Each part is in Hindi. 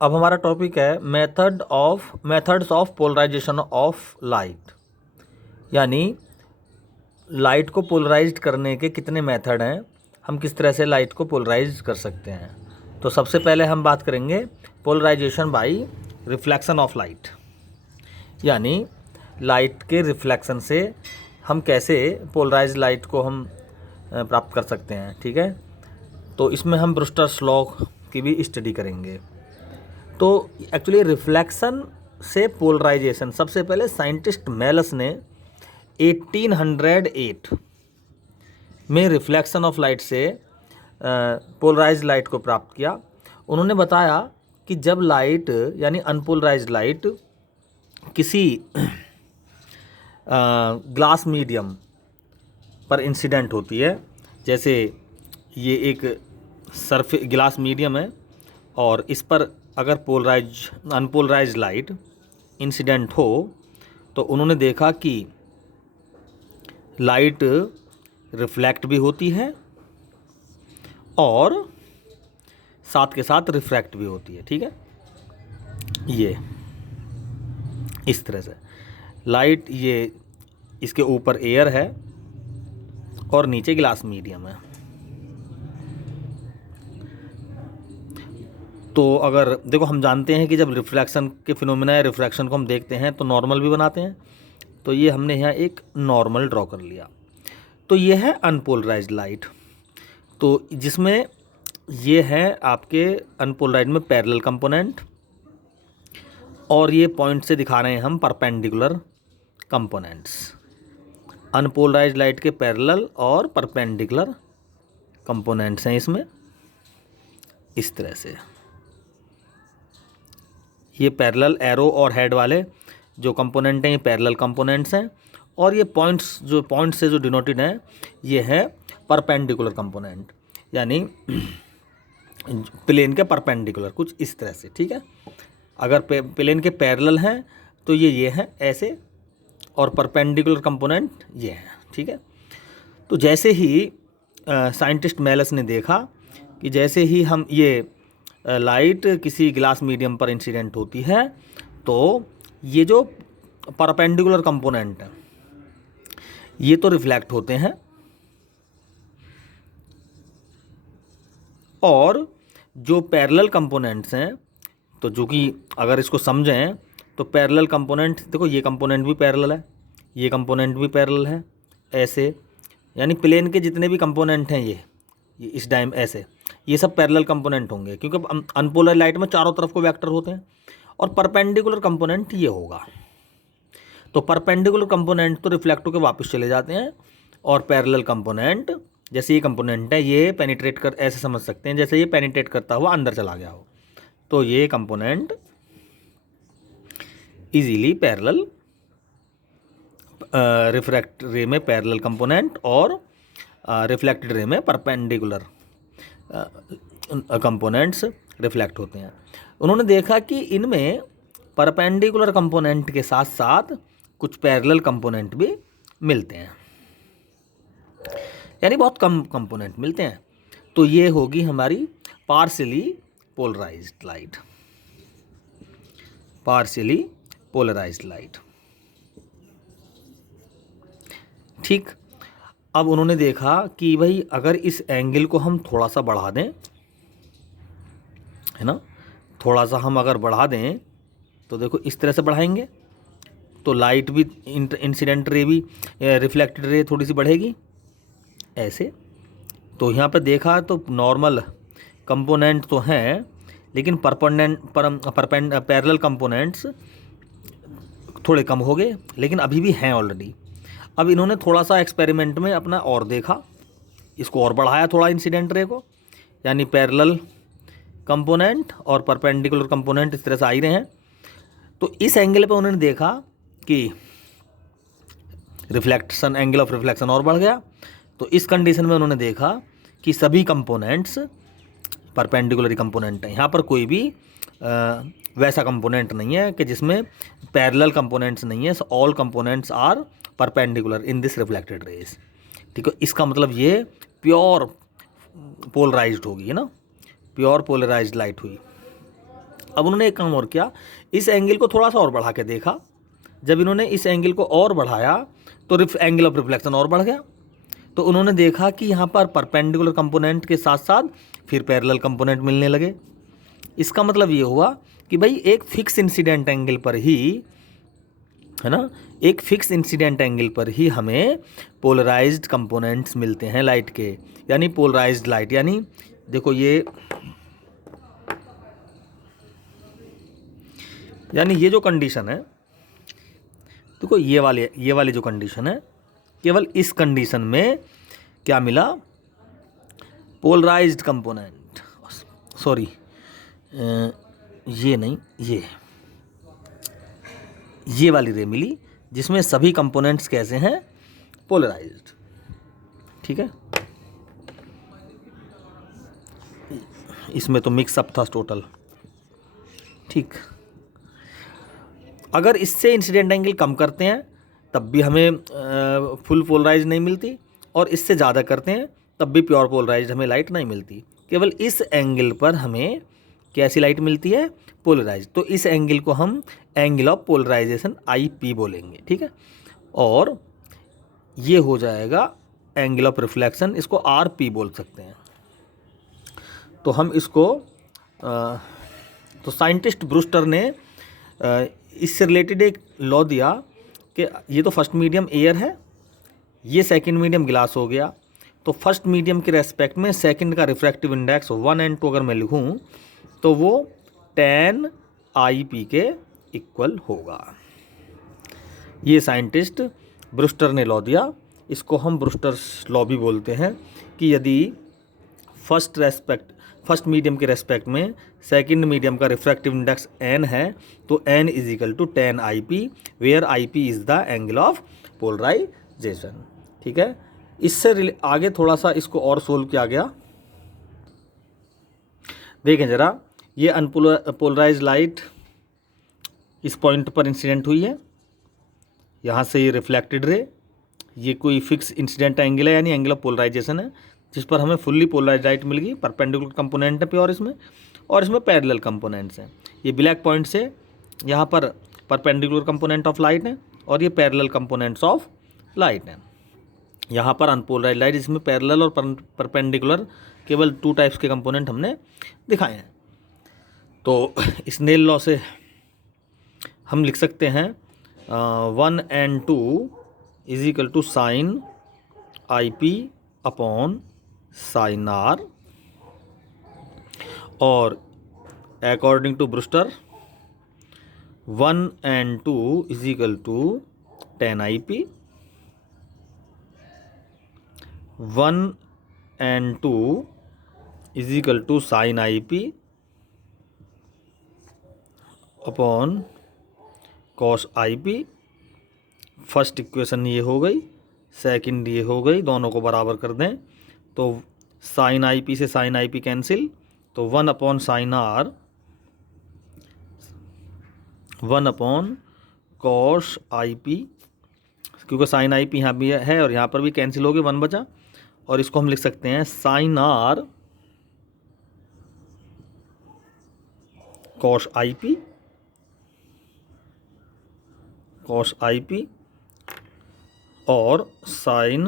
अब हमारा टॉपिक है methods of polarisation of light, यानी लाइट को पोलराइज करने के कितने मेथड हैं, हम किस तरह से लाइट को पोलराइज कर सकते हैं। तो सबसे पहले हम बात करेंगे polarization by reflection of light, यानी लाइट के रिफ्लेक्शन से हम कैसे पोलराइज लाइट को हम प्राप्त कर सकते हैं। ठीक है, तो इसमें हम ब्रूस्टर्स लॉ की भी स्टडी करेंगे। तो एक्चुअली रिफ्लेक्शन से पोलराइजेशन सबसे पहले साइंटिस्ट मेलस ने 1808 में रिफ्लेक्शन ऑफ लाइट से पोलराइज लाइट को प्राप्त किया। उन्होंने बताया कि जब लाइट यानी अनपोलराइज लाइट किसी ग्लास मीडियम पर इंसिडेंट होती है, जैसे ये एक ग्लास मीडियम है और इस पर अगर अनपोलराइज लाइट इंसिडेंट हो, तो उन्होंने देखा कि लाइट रिफ्लेक्ट भी होती है और साथ के साथ रिफ्रैक्ट भी होती है। ठीक है, ये इस तरह से लाइट, ये इसके ऊपर एयर है और नीचे ग्लास मीडियम है। तो अगर देखो, हम जानते हैं कि जब रिफ्लेक्शन के फिनोमेना या रिफ्रैक्शन को हम देखते हैं तो नॉर्मल भी बनाते हैं। तो ये हमने यहाँ एक नॉर्मल ड्रॉ कर लिया। तो ये है अनपोलराइज्ड लाइट, तो जिसमें ये है आपके अनपोलराइज में पैरेलल कंपोनेंट, और ये पॉइंट से दिखा रहे हैं हम परपेंडिकुलर कंपोनेंट्स। अनपोलराइज्ड लाइट के पैरेलल और परपेंडिकुलर कंपोनेंट्स हैं इसमें, इस तरह से। ये पैरेलल एरो और हेड वाले जो कंपोनेंट हैं ये पैरेलल कंपोनेंट्स हैं, और ये पॉइंट्स से जो डिनोटेड हैं ये है परपेंडिकुलर कंपोनेंट, यानी प्लेन के परपेंडिकुलर, कुछ इस तरह से। ठीक है, अगर प्लेन के पैरेलल हैं तो ये हैं ऐसे, और परपेंडिकुलर कंपोनेंट ये हैं। ठीक है, तो जैसे ही साइंटिस्ट मेलस ने देखा कि जैसे ही हम ये लाइट किसी ग्लास मीडियम पर इंसिडेंट होती है तो ये जो परपेंडिकुलर कंपोनेंट हैं ये तो रिफ्लेक्ट होते हैं, और जो पैरेलल कंपोनेंट्स हैं, तो जो कि अगर इसको समझें तो पैरेलल कंपोनेंट, देखो ये कंपोनेंट भी पैरेलल है, ये कंपोनेंट भी पैरेलल है, ऐसे, यानी प्लेन के जितने भी कंपोनेंट हैं ये इस टाइम ऐसे, ये सब पैरेलल कंपोनेंट होंगे, क्योंकि अनपोलर लाइट में चारों तरफ को वेक्टर होते हैं, और परपेंडिकुलर कंपोनेंट ये होगा। तो परपेंडिकुलर कंपोनेंट तो रिफ्लेक्ट होकर वापस चले जाते हैं, और पैरेलल कंपोनेंट, जैसे ये कंपोनेंट है ये पेनिट्रेट कर, ऐसे समझ सकते हैं जैसे ये पेनिट्रेट करता हुआ अंदर चला गया हो, तो ये कंपोनेंट इजीली पैरेलल, रिफ्रैक्ट रे में पैरेलल कंपोनेंट और रिफ्लेक्टेड रे में परपेंडिकुलर कंपोनेंट्स रिफ्लेक्ट होते हैं। उन्होंने देखा कि इनमें परपेंडिकुलर कंपोनेंट के साथ साथ कुछ पैरेलल कंपोनेंट भी मिलते हैं, यानी बहुत कम कंपोनेंट मिलते हैं। तो ये होगी हमारी partially polarised light, partially polarised light. ठीक, अब उन्होंने देखा कि भाई अगर इस एंगल को हम थोड़ा सा बढ़ा दें, है ना, थोड़ा सा हम अगर बढ़ा दें, तो देखो इस तरह से बढ़ाएंगे तो लाइट भी, इंसिडेंट रे भी, रिफ्लेक्टेड रे थोड़ी सी बढ़ेगी ऐसे। तो यहाँ पे देखा तो नॉर्मल कंपोनेंट तो हैं, लेकिन पैरेलल कंपोनेंट्स थोड़े कम हो गए, लेकिन अभी भी हैं ऑलरेडी। अब इन्होंने थोड़ा सा एक्सपेरिमेंट में अपना और देखा, इसको और बढ़ाया थोड़ा इंसिडेंट रे को, यानी पैरेलल कंपोनेंट और परपेंडिकुलर कंपोनेंट इस तरह से आ ही रहे हैं। तो इस एंगल पे उन्होंने देखा कि रिफ्लेक्शन, एंगल ऑफ रिफ्लेक्शन और बढ़ गया। तो इस कंडीशन में उन्होंने देखा कि सभी कंपोनेंट्स परपेंडिकुलर कंपोनेंट हैं, यहाँ पर कोई भी वैसा कंपोनेंट नहीं है कि जिसमें पैरेलल कंपोनेंट्स नहीं है, all components are perpendicular in this reflected rays. ठीक है, इसका मतलब ये प्योर पोलराइज्ड होगी, है ना, प्योर पोलराइज्ड लाइट हुई। अब उन्होंने एक काम और किया, इस एंगल को थोड़ा सा और बढ़ा के देखा। जब इन्होंने इस एंगल को और बढ़ाया तो एंगल ऑफ रिफ्लेक्शन और बढ़ गया। तो उन्होंने देखा कि यहाँ पर परपेंडिकुलर कंपोनेंट के साथ साथ फिर पैरेलल कंपोनेंट मिलने लगे। इसका मतलब ये हुआ कि भाई एक फिक्स इंसिडेंट एंगल पर ही, है ना, एक फिक्स इंसिडेंट एंगल पर ही हमें पोलराइज्ड कंपोनेंट्स मिलते हैं लाइट के, यानी पोलराइज्ड लाइट। यानी देखो ये जो कंडीशन है, देखो ये वाली जो कंडीशन है, केवल इस कंडीशन में क्या मिला, पोलराइज्ड कंपोनेंट, सॉरी ये नहीं, ये वाली रे मिली जिसमें सभी कंपोनेंट्स कैसे हैं, पोलराइज्ड। ठीक है, इसमें तो मिक्सअप था टोटल। ठीक, अगर इससे इंसिडेंट एंगल कम करते हैं तब भी हमें फुल पोलराइज नहीं मिलती, और इससे ज़्यादा करते हैं तब भी प्योर पोलराइज हमें लाइट नहीं मिलती। केवल इस एंगल पर हमें कैसी लाइट मिलती है, पोलराइज। तो इस एंगल को हम एंगल ऑफ पोलराइजेशन IP बोलेंगे। ठीक है, और ये हो जाएगा एंगल ऑफ रिफ्लेक्शन, इसको RP बोल सकते हैं। तो हम इसको तो साइंटिस्ट ब्रूस्टर ने इससे रिलेटेड एक लॉ दिया कि ये तो फर्स्ट मीडियम एयर है, ये सेकंड मीडियम गिलास हो गया, तो फर्स्ट मीडियम के रेस्पेक्ट में सेकंड का रिफ्रैक्टिव इंडेक्स 1 and 2 अगर मैं लिखूं तो वो 10 IP के इक्वल होगा। ये साइंटिस्ट ब्रूस्टर ने लॉ दिया, इसको हम ब्रूस्टर्स लॉ भी बोलते हैं, कि यदि फर्स्ट मीडियम के रेस्पेक्ट में सेकंड मीडियम का रिफ्रैक्टिव इंडेक्स n है तो n = 10 IP, where IP is the angle of polarisation. ठीक है, इससे आगे थोड़ा सा इसको और सोल्व किया गया। देखें ज़रा, ये अनपोलराइज लाइट इस पॉइंट पर इंसिडेंट हुई है, यहाँ से ये रिफ्लेक्टेड रे, ये कोई फिक्स इंसिडेंट एंगल है यानी एंगल ऑफ पोलराइजेशन है, जिस पर हमें फुल्ली पोलराइज लाइट मिल गई। परपेंडिकुलर कंपोनेंट है प्योर इसमें, और इसमें पैरेलल कंपोनेंट्स हैं। ये ब्लैक पॉइंट से यहाँ पर परपेंडिकुलर कंपोनेंट ऑफ लाइट है और ये पैरेलल कंपोनेंट्स ऑफ लाइट हैं। यहाँ पर अनपोलराइज लाइट, इसमें पैरेलल और परपेंडिकुलर केवल 2 टाइप्स के कंपोनेंट हमने दिखाए हैं। तो स्नेल लॉ से हम लिख सकते हैं 1 and 2 = sin IP upon sin R, और according to Brewster 1 and 2 = 10 IP, 1 and 2 = sin IP upon cos IP। First equation ये हो गई, सेकंड ये हो गई, दोनों को बराबर कर दें तो sin IP से sin IP कैंसिल, तो 1/sin R 1/cos IP, क्योंकि sin IP यहाँ भी है और यहाँ पर भी कैंसिल हो गए, 1 बचा, और इसको हम लिख सकते हैं sin R cos IP और sin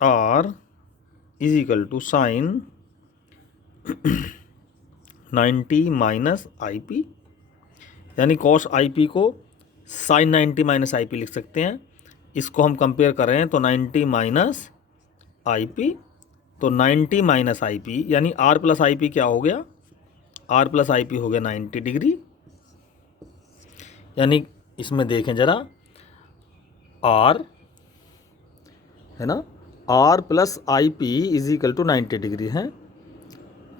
R = sin 90 - IP, यानी cos IP को sin 90 - IP लिख सकते हैं। इसको हम कंपेयर कर रहे हैं तो 90 - IP, तो 90 - IP यानी R + IP क्या हो गया, R + IP हो गया 90 डिग्री। यानी इसमें देखें ज़रा, R है ना, R + IP = 90 डिग्री है,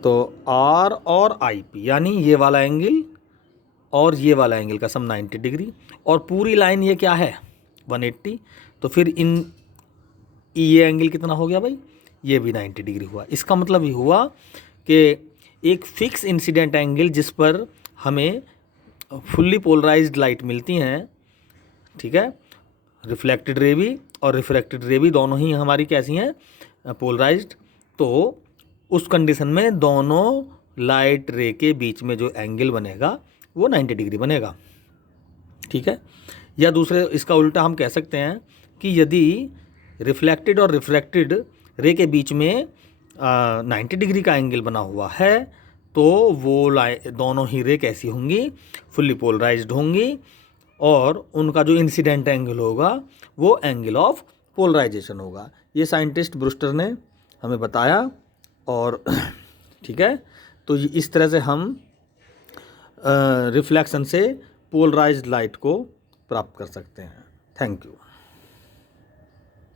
तो R और IP यानी ये वाला एंगल और ये वाला एंगल का सम 90 डिग्री, और पूरी लाइन ये क्या है 180, तो फिर ये एंगल कितना हो गया भाई, ये भी 90 डिग्री हुआ। इसका मतलब ये हुआ कि एक फिक्स इंसिडेंट एंगल जिस पर हमें फुल्ली पोलराइज्ड लाइट मिलती हैं, ठीक है, रिफ्लेक्टेड रे भी और रिफ्रैक्टेड रे भी दोनों ही हमारी कैसी हैं, पोलराइज्ड, तो उस कंडीशन में दोनों लाइट रे के बीच में जो एंगल बनेगा वो 90 डिग्री बनेगा। ठीक है। या दूसरे इसका उल्टा हम कह सकते हैं कि यदि रिफ्लेक्टेड और रिफ्रैक्टेड रे के बीच में 90 डिग्री का एंगल बना हुआ है तो वो दोनों ही रे कैसी होंगी, फुल्ली पोलराइज्ड होंगी, और उनका जो इंसिडेंट एंगल होगा वो एंगल ऑफ पोलराइजेशन होगा। ये साइंटिस्ट ब्रूस्टर ने हमें बताया। और ठीक है, तो इस तरह से हम रिफ्लेक्शन से पोलराइज्ड लाइट को प्राप्त कर सकते हैं। Thank you.